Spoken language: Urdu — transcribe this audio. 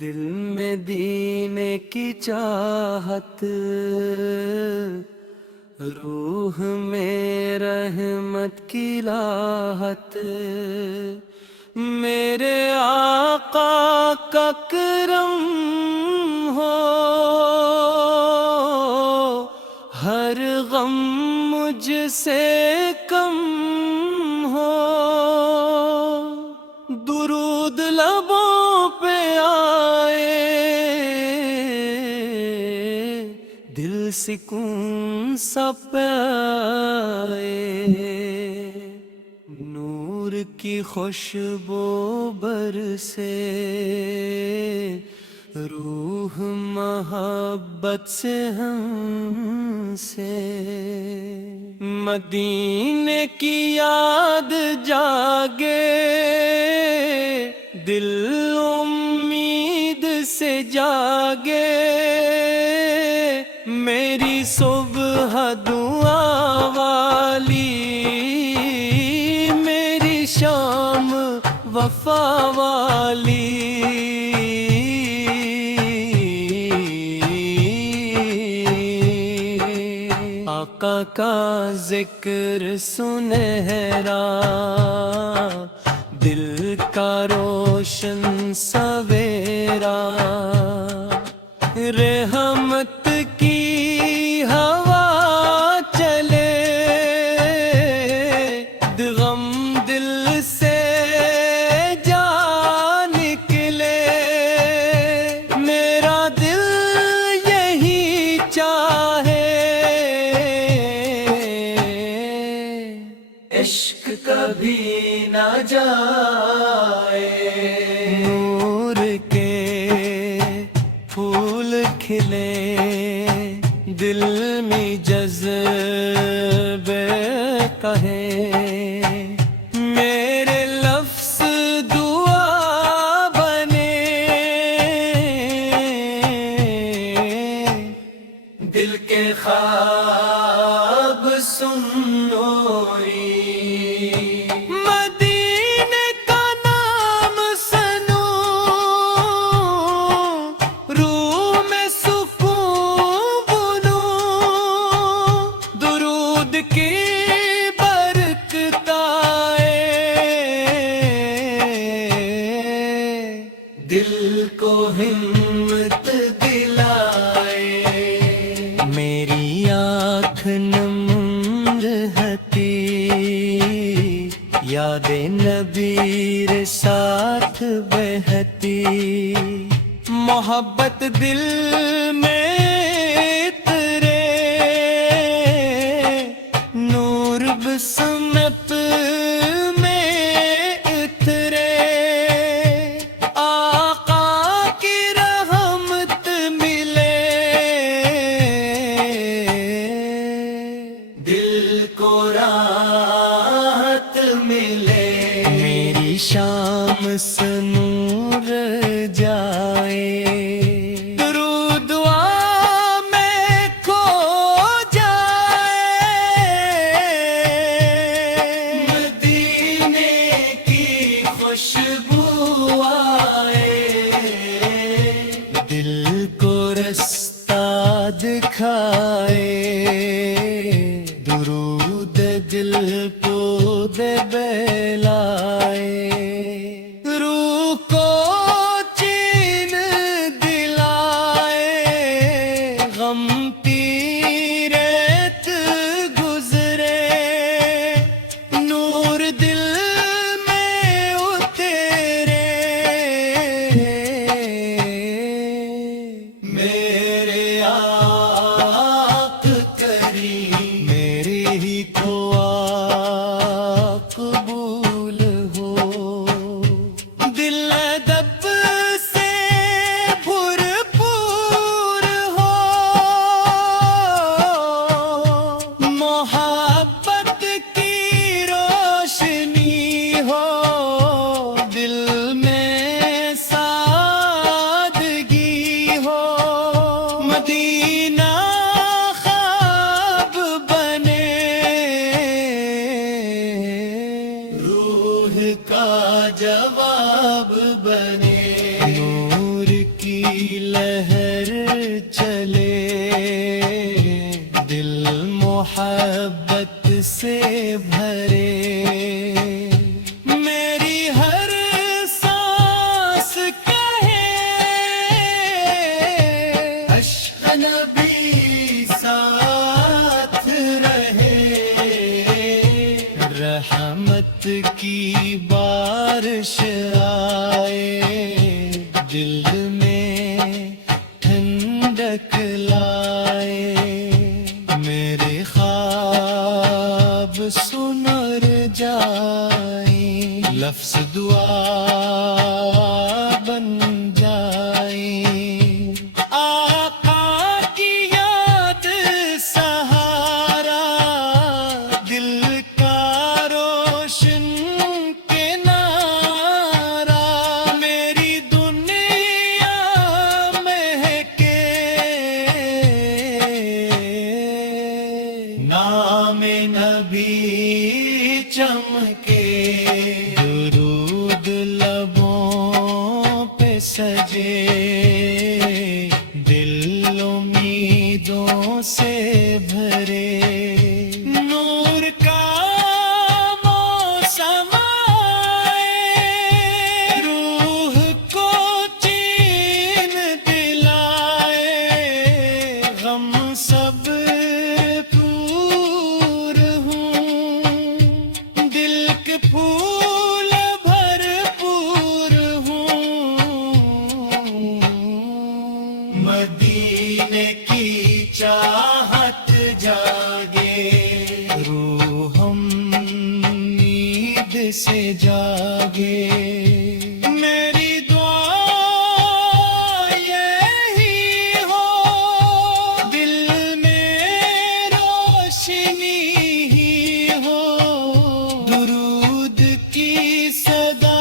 دل میں دینے کی چاہت، روح میں رحمت کی لاہت، میرے آقا کا کرم ہو، ہر غم مجھ سے کم ہو، درود لبوں پہ آئے، دل سکون سا پائے، نور کی خوشبو برسے، روح محبت سے ہم سے، مدینے کی یاد جاگے، دل امید سے جاگے، میری صبح دعا والی، میری شام وفا والی، آقا کا ذکر سنہرا، دل کا روشن سویرا، رحمت کی ہوا چلے، غم دل سے جا نکلے، میرا دل یہی چاہے، عشق کبھی نہ جائے، نور کے پھول کھلے، دل میں جذبے کہے، میرے لفظ دعا بنے، دل کے خواب سنوری، مدینے کا نام سنو، روح میں سکون بنو، درود کی برکت آئے، دل کو ہمت دلائے، میری آنکھ نم رہتی، یاد نبی ساتھ بہتی، محبت دل میں اترے، نور بسمت میں اترے، آقا کی رحمت ملے، دل کو راحت ملے، میری شام سنور جائے، درود دعا میں کھو جائے، مدینے کی خوشبو آئے، دل کو رستہ دکھائے، درود دل کو دے بہلائے، روح کو چین دلائے، غم تیرت گزرے، نور دل میں اترے، میرے آق کریم، میری ہی دعا قبول ہو، دل ادب سے بھرپور ہو، محبت کی روشنی ہو، دل میں سادگی ہو، مدینہ خواب بنے، روح کا جواب بنے، نور محبت سے بھرے، میری ہر سانس کہے عشق نبی ساتھ رہے، رحمت کی بارش آئے، دل میں ٹھنڈک لائے، میرے خواب سنر جائیں، لفظ دعا بن جائیں، آقا کی یاد سہارا، دل کا روشن کنارا، میری دنیا مہکے، نام نبی چمکے، درود لبوں پہ سجے، دل امیدوں سے بھرے، نور کا موسم آئے، روح کو چین دلائے، غم سب دور ہوں، دل کے پھول بھرپور ہوں، مدینے کی چاہت جاگے، روحم نیند سے جاگے، میری دعا یہی ہو، دل میں روشنی ہی ہو، درود کی صدا